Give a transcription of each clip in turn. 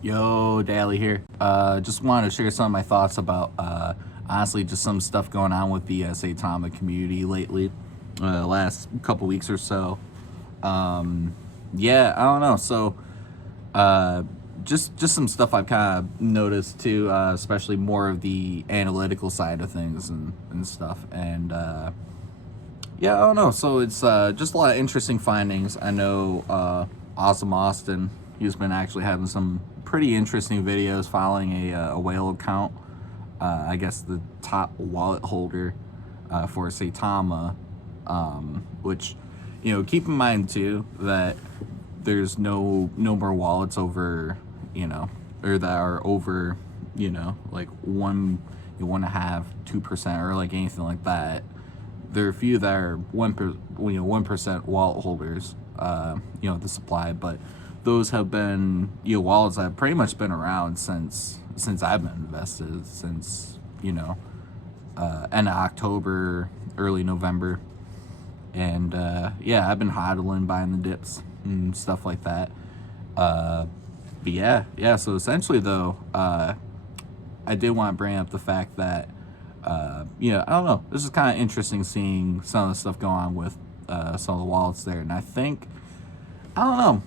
Yo, Daly here. Just wanted to share some of my thoughts about, honestly, just some stuff going on with the Saitama community lately, last couple weeks or so. Yeah, I don't know. So, uh, just some stuff I've kind of noticed too, especially more of the analytical side of things and stuff. And yeah, I don't know. So it's just a lot of interesting findings. I know Awesome Austin, he's been actually having some pretty interesting videos following a whale account. I guess the top wallet holder for Saitama, which, keep in mind too that there's no more wallets over, or that are over, like 1.5%, 2%, or like anything like that. There are a few that are 1% wallet holders, the supply, but those have been, wallets that have pretty much been around since I've been invested, since, end of October, early November. And yeah, I've been hodling, buying the dips and stuff like that. But yeah. So essentially, though, I did want to bring up the fact that, I don't know. This is kind of interesting seeing some of the stuff going on with some of the wallets there, and I don't know.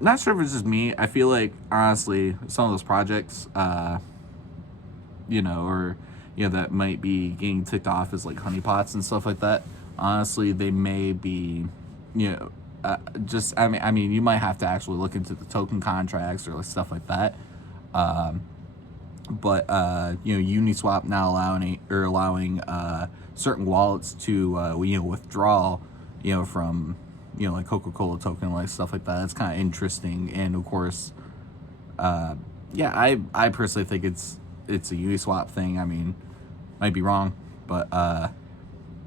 Not sure if it's just me. I feel like honestly, some of those projects, or that might be getting ticked off as like honeypots and stuff like that. Honestly, they may be, just I mean, you might have to actually look into the token contracts or like stuff like that. But Uniswap now allowing certain wallets to withdraw from like Coca-Cola token, like stuff like that. That's kind of interesting. And of course, yeah, I personally think it's a Uniswap thing. I mean, might be wrong, but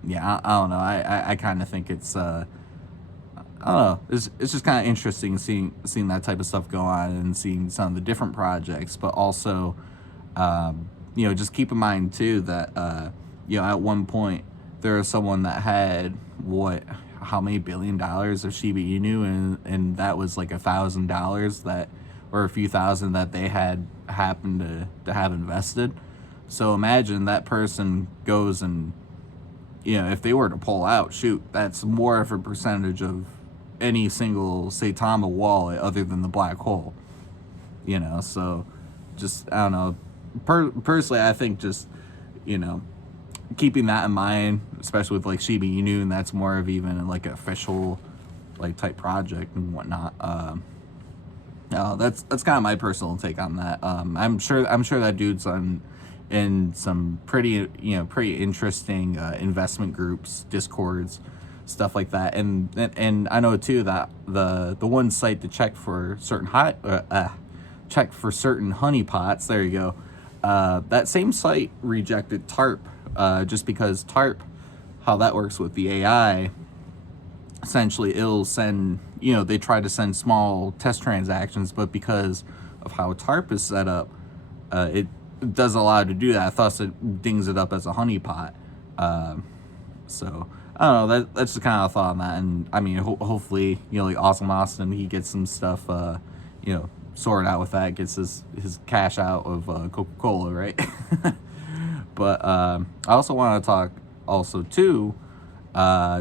yeah, I don't know. I kind of think it's I don't know. It's just kind of interesting seeing that type of stuff go on and seeing some of the different projects, but also just keep in mind too that at one point there was someone that had how many $1 billion of Shiba Inu, and that was like $1,000 that, or a few thousand that they had happened to have invested. So imagine that person goes and, if they were to pull out, shoot, that's more of a percentage of any single Saitama wallet other than the black hole. So just, I don't know. Personally, I think just, keeping that in mind, especially with like Shiba Inu, and that's more of even like an official like type project and whatnot. That's kind of my personal take on that. I'm sure that dude's in some pretty interesting investment groups, discords, stuff like that. And I know too that the one site to check for certain honeypots. There you go. That same site rejected TARP, just because TARP, how that works with the AI, essentially it'll send, they try to send small test transactions, but because of how TARP is set up, it doesn't allow it to do that. Thus, it dings it up as a honeypot. So I don't know. That's the kind of thought on that. And I mean, hopefully, like Awesome Austin, he gets some stuff, sorted out with that. Gets his cash out of Coca-Cola, right? But I also want to talk also too,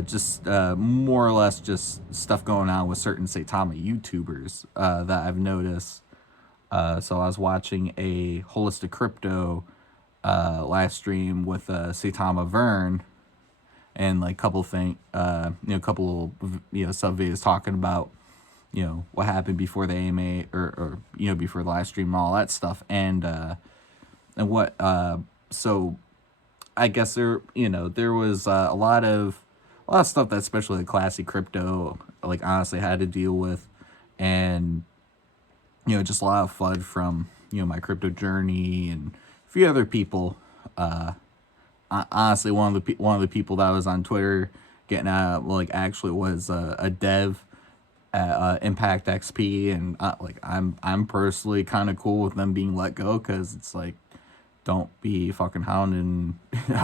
just more or less just stuff going on with certain Saitama YouTubers that I've noticed. So I was watching a Holistic Crypto live stream with Saitama Vern, and like couple couple sub videos talking about what happened before the AMA, or before the live stream and all that stuff, and what so I guess there was a lot of stuff that especially the classic crypto like honestly had to deal with, and just a lot of FUD from my crypto journey and a few other people. Honestly, one of the people that was on Twitter getting out, like, actually was a dev at Impact XP, and I'm personally kind of cool with them being let go, because it's like, don't be fucking hounding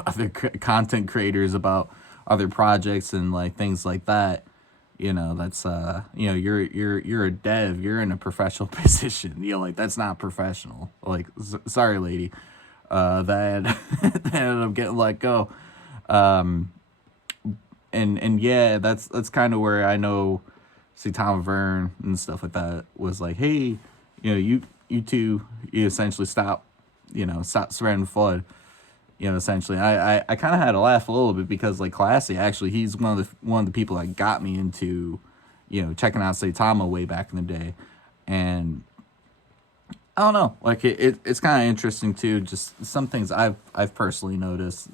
other content creators about other projects and like things like that. That's you're a dev, you're in a professional position. Like that's not professional. Like sorry lady, that that ended up getting let go. And yeah, that's kind of where I know Saitama Vern and stuff like that was like, hey, you two, you essentially stop spreading FUD. Essentially, I kind of had to laugh a little bit because like Classy, actually, he's one of the people that got me into, checking out Saitama way back in the day, and I don't know, like it's kind of interesting too. Just some things I've personally noticed,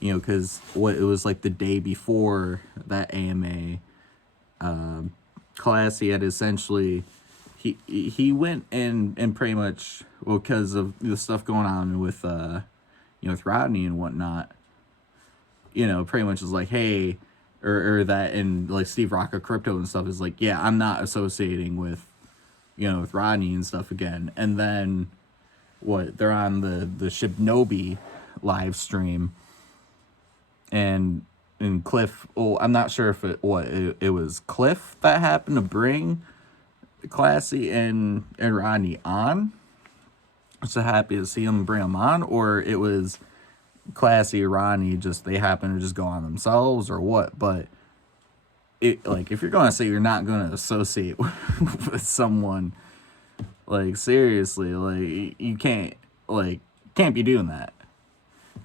because what it was like the day before that AMA, Classy had essentially he went and pretty much, well, because of the stuff going on with with Rodney and whatnot, pretty much is like, hey, or that, and like Steve Rocca Crypto and stuff is like, yeah, I'm not associating with with Rodney and stuff again. And then what, they're on the Shibnobi live stream, and Cliff, oh, I'm not sure if it was Cliff that happened to bring Classy and Rodney on. So happy to see him bring them on, or it was Classy or Rodney, just they happen to just go on themselves, or what. But it, like, if you're gonna say you're not gonna associate with someone, like seriously, like you can't be doing that.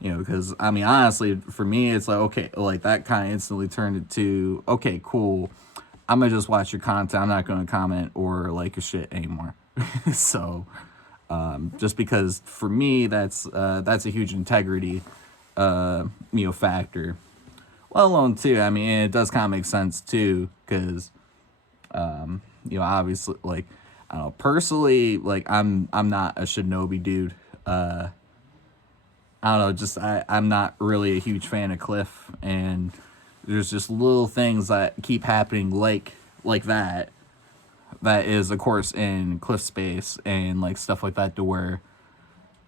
Because I mean, honestly, for me, it's like, okay, like that kind of instantly turned it to, okay, cool, I'm gonna just watch your content. I'm not gonna comment or like your shit anymore. So, just because for me, that's a huge integrity, factor. Let alone too, I mean, it does kind of make sense too, because, obviously, like, I don't know, personally, like, I'm not a Shinobi dude. I don't know, just I'm not really a huge fan of Cliff, and there's just little things that keep happening like that. That is, of course, in Cliff space and like stuff like that, to where,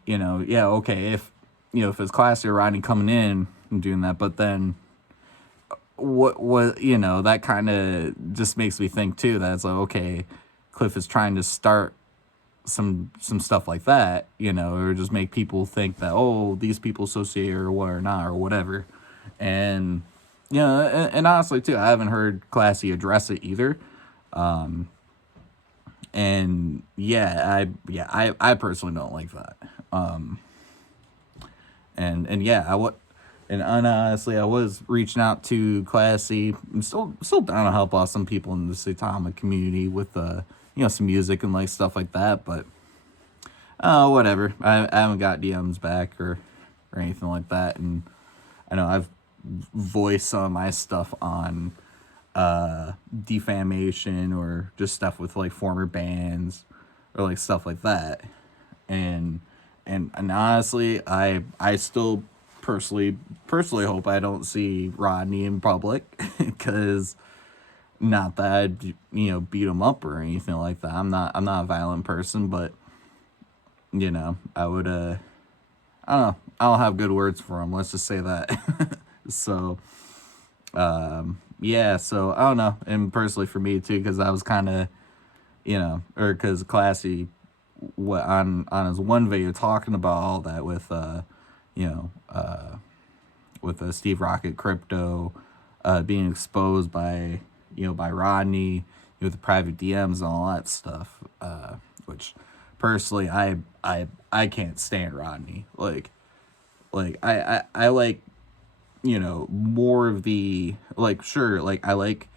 yeah, okay, if it's Classy or Rodney coming in and doing that, but then what that kind of just makes me think too that it's like, okay, Cliff is trying to start some stuff like that, or just make people think that, oh, these people associate or what or not or whatever. And and honestly too, I haven't heard Classy address it either. And I personally don't like that. And honestly, I was reaching out to Classy. I'm still down to help out some people in the Saitama community with some music and like stuff like that, but whatever. I haven't got DMs back or anything like that, and I know I've voiced some of my stuff on defamation or just stuff with like former bands or like stuff like that, and honestly, I still personally hope I don't see Rodney in public, because not that I'd, beat him up or anything like that. I'm not a violent person, but I would I don't know, I don't have good words for him, let's just say that. So so I don't know, and personally for me too, because I was kind of, or because Classy, what on his one video talking about all that with with Steve Rocket Crypto being exposed by by Rodney, with the private DMs and all that stuff, which personally I can't stand Rodney. Like I like, more of the, like, sure, like I like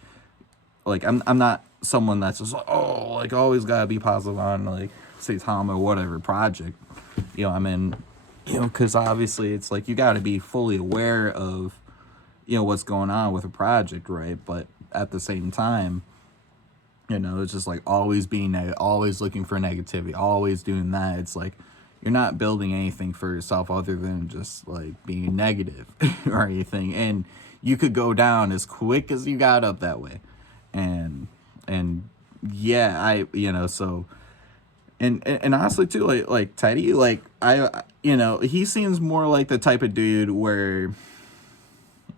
I'm not someone that's just like, oh, like always gotta be positive on like Saitama or whatever project I'm in, because obviously it's like you gotta be fully aware of what's going on with a project, right? But at the same time, it's just like always being always looking for negativity, always doing that. It's like you're not building anything for yourself other than just like being negative or anything, and you could go down as quick as you got up that way. And yeah, so, and honestly too, like Teddy, like he seems more like the type of dude where,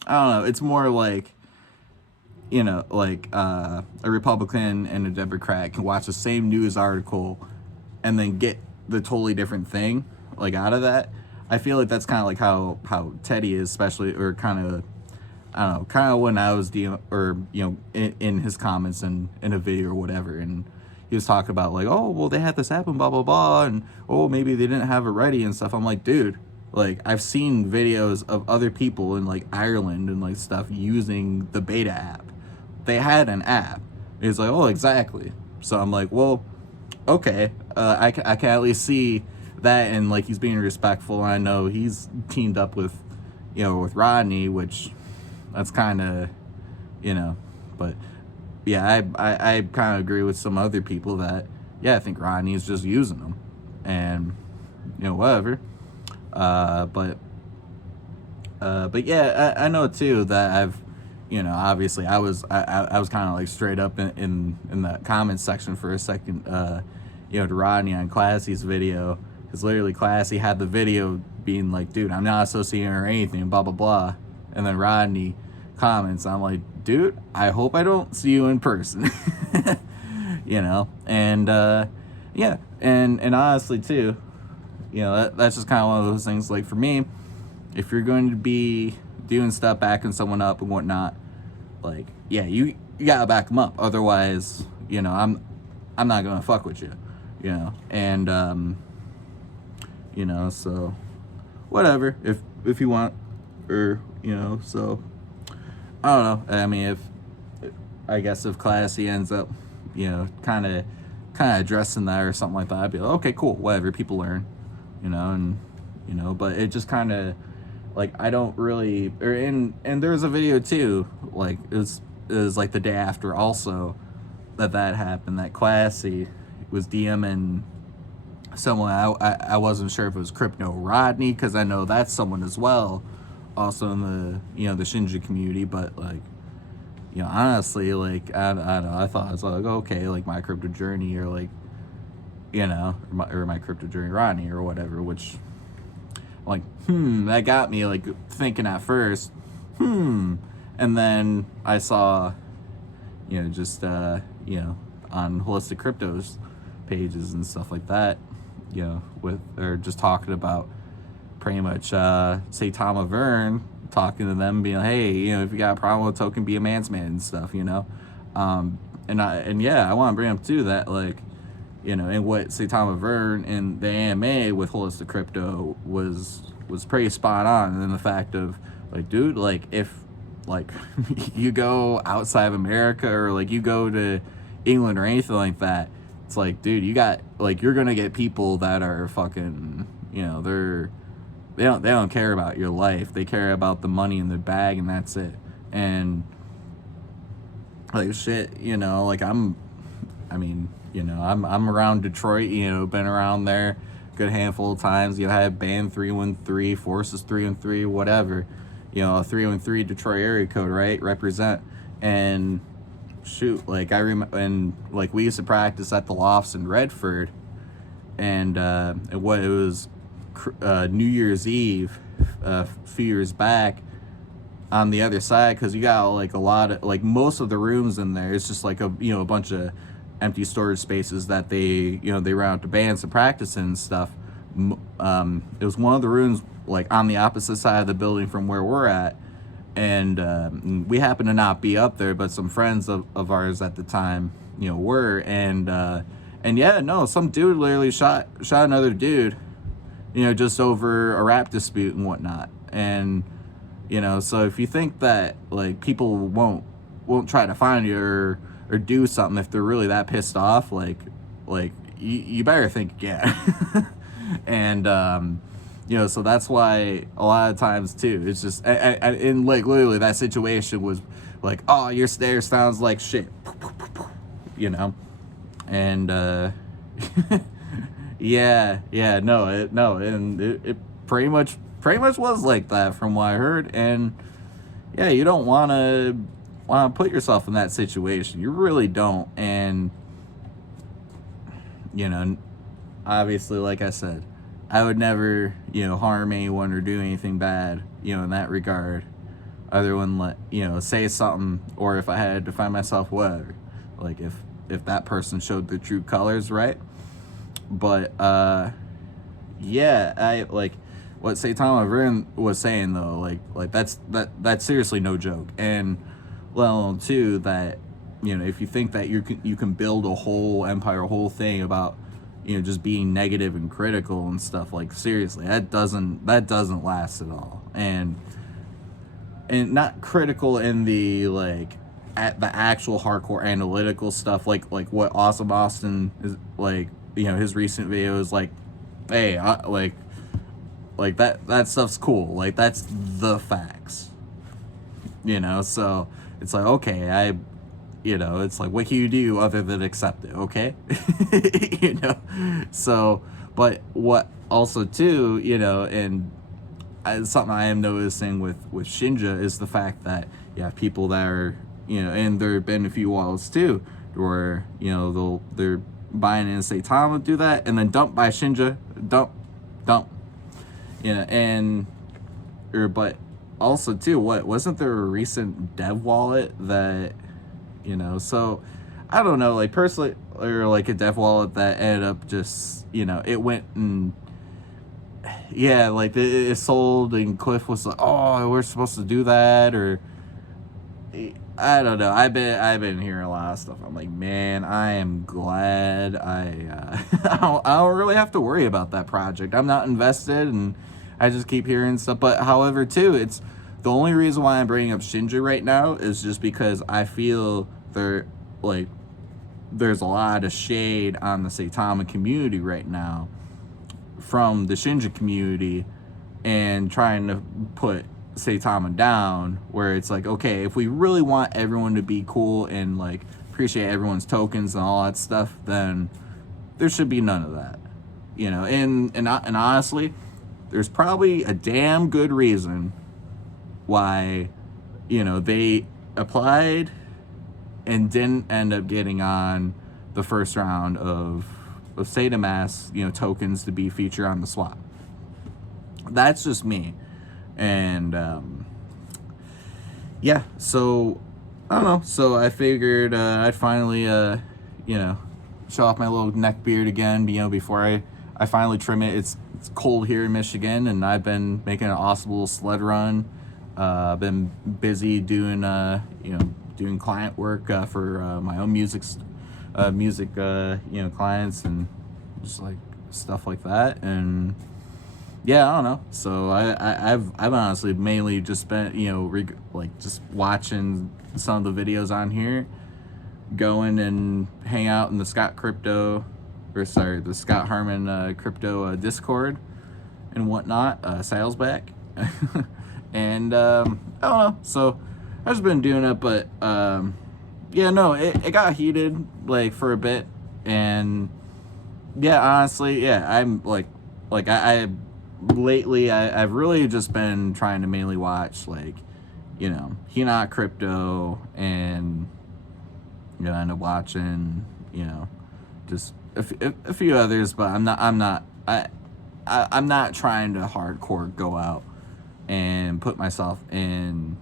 I don't know, it's more like you know, like a Republican and a Democrat can watch the same news article and then get the totally different thing like out of that. I feel like that's kind of like how Teddy is, especially, or kind of, I don't know, kind of when I was dealing, or you know, in his comments and in a video or whatever, and he was talking about like, oh well, they had this happen, blah blah blah, and oh maybe they didn't have it ready and stuff. I'm like, dude, like I've seen videos of other people in like Ireland and like stuff using the beta app. They had an app. It's like, oh, exactly. So I'm like, well, okay, I can at least see that, and like he's being respectful. And I know he's teamed up with, you know, with Rodney, which that's kind of, you know, but yeah, I kind of agree with some other people that, yeah, I think Rodney's just using them, and you know, whatever. But yeah, I know too that I've, you know, obviously I was kind of like straight up in the comments section for a second, you know, to Rodney on Classy's video, because literally Classy had the video being like, dude, I'm not associating or anything, blah blah blah, and then Rodney comments, I'm like, dude, I hope I don't see you in person. You know, and yeah, and honestly too, you know, that's just kind of one of those things. Like for me, if you're going to be doing stuff, backing someone up and whatnot, like, yeah, you gotta back them up. Otherwise, you know, I'm not gonna fuck with you, you know. And you know, so whatever, if you want, or you know, so I don't know. I mean, I guess if Classy ends up, you know, kind of addressing that or something like that, I'd be like, okay, cool, whatever, people learn, you know. And you know, but it just kind of, like, I don't really, and there's a video too, like it was like the day after also that happened, that Classy was DMing someone. I wasn't sure if it was Crypto Rodney, because I know that's someone as well, also in the, you know, the Shinja community. But like, you know, honestly, like I don't know, I thought it was like, okay, like my crypto journey, or like, you know, or my crypto journey Rodney or whatever, which, like, that got me like thinking at first, and then I saw, you know, just you know, on Holistic Crypto's pages and stuff like that, you know, with, or just talking about pretty much Saitama Vern talking to them, being like, hey, you know, if you got a problem with a token, be a man's man and stuff, you know. And yeah, I want to bring up too that, like, you know, and what Saitama Vern in the AMA with Holistic Crypto was pretty spot on. And then the fact of, like, dude, like, if, like, you go outside of America, or, like, you go to England or anything like that, it's like, dude, you got, like, you're gonna get people that are fucking, you know, they don't care about your life. They care about the money in their bag, and that's it. And, like, shit, you know, like, I mean, you know, I'm around Detroit, you know, been around there a good handful of times. You have Band 313, Forces 313, whatever. You know, 313 Detroit area code, right? Represent. And shoot, like, I remember, and like, we used to practice at the lofts in Redford, and what it was, New Year's Eve, a few years back, on the other side, because you got like a lot of, like, most of the rooms in there, it's just like a, you know, a bunch of empty storage spaces that they, you know, they run out to bands to practice in and stuff. It was one of the rooms like on the opposite side of the building from where we're at, and we happened to not be up there, but some friends of ours at the time, you know, were, and yeah, no, some dude literally shot another dude, you know, just over a rap dispute and whatnot. And you know, so if you think that, like, people won't try to find you or do something if they're really that pissed off, like you better think again. And you know, so that's why a lot of times too, it's just, and like, literally that situation was like, oh, your stare sounds like shit, you know. And yeah, and it pretty much was like that from what I heard. And yeah, you don't want to put yourself in that situation. You really don't. And you know, obviously, like I said, I would never, you know, harm anyone or do anything bad, you know, in that regard. either one let say something, or if I had to define myself, whatever. Like if that person showed their true colors, right? But yeah, I like what Saitama Vern was saying though. Like that's seriously no joke. And let alone too that if you think that you can build a whole empire, a whole thing about just being negative and critical and stuff, like seriously, that doesn't last at all. And not critical in the like at the actual hardcore analytical stuff, like what Awesome Austin is like, his recent videos, like, hey, like that stuff's cool, like that's the facts, so it's like, okay, it's like, what can you do other than accept it, okay? So, but what also too, and something I am noticing with Shinja is the fact that you have people that are, and there have been a few walls too, where they're buying in Saitama, do that, and then dump by Shinja, dump, and but also too, what wasn't there a recent dev wallet that, so I don't know, like personally, or like a dev wallet that ended up just, it went and yeah, like it sold, and Cliff was like, "Oh, we're supposed to do that," or I don't know. I've been hearing a lot of stuff. I'm like, man, I am glad I don't really have to worry about that project. I'm not invested, and I just keep hearing stuff. But however, too, it's the only reason why I'm bringing up Shinja right now is just because I feel there's a lot of shade on the Saitama community right now from the Shinja community, and trying to put Saitama down, where it's like, okay, if we really want everyone to be cool and like appreciate everyone's tokens and all that stuff, then there should be none of that, and honestly, there's probably a damn good reason why they applied and didn't end up getting on the first round of Saitama's tokens to be featured on the swap. That's just me. And yeah, so I don't know. So I figured I'd finally show off my little neck beard again, before I finally trim it. It's cold here in Michigan, and I've been making an awesome little sled run. I've been busy doing doing client work for my own music clients, and just like stuff like that. And yeah, I don't know. So I've honestly mainly just been just watching some of the videos on here, going and hang out in the Scott Harmon crypto Discord and whatnot, sales back. And I don't know. So I've just been doing it, but yeah, no, it got heated like for a bit, and yeah, honestly, yeah, I'm like I lately I've really just been trying to mainly watch Hinot Crypto, and end up watching just a few others, but I'm not trying to hardcore go out and put myself in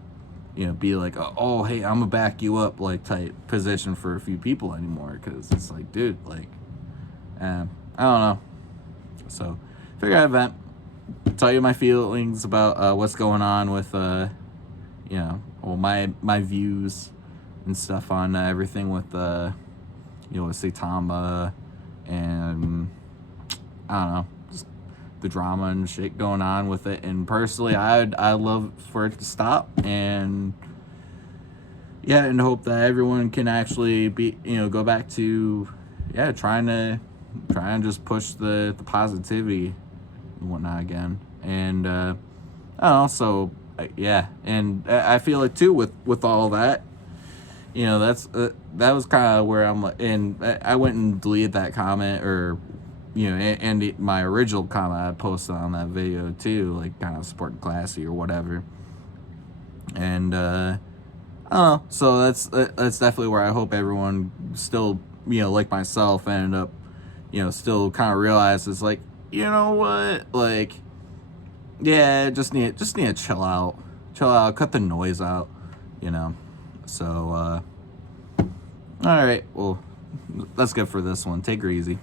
be like, oh hey, I'm gonna back you up like type position for a few people anymore, because it's like, dude, like I don't know. So figure I'd vent, tell you my feelings about what's going on with my views and stuff on everything with with Saitama, and I don't know, just the drama and shit going on with it. And personally, I'd love for it to stop, and yeah, and hope that everyone can actually be go back to trying to just push the positivity and whatnot again. And I don't know, so yeah, and I feel like too with all that, that's that was kind of where I'm like, and I went and deleted that comment, or and my original comment I posted on that video too, like kind of supporting Classy or whatever. And I don't know, so that's definitely where I hope everyone still like myself ended up still kind of realizes, like, what, like, yeah, just need to chill out, chill out, cut the noise out, you know. So, all right, well, that's good for this one. Take her easy.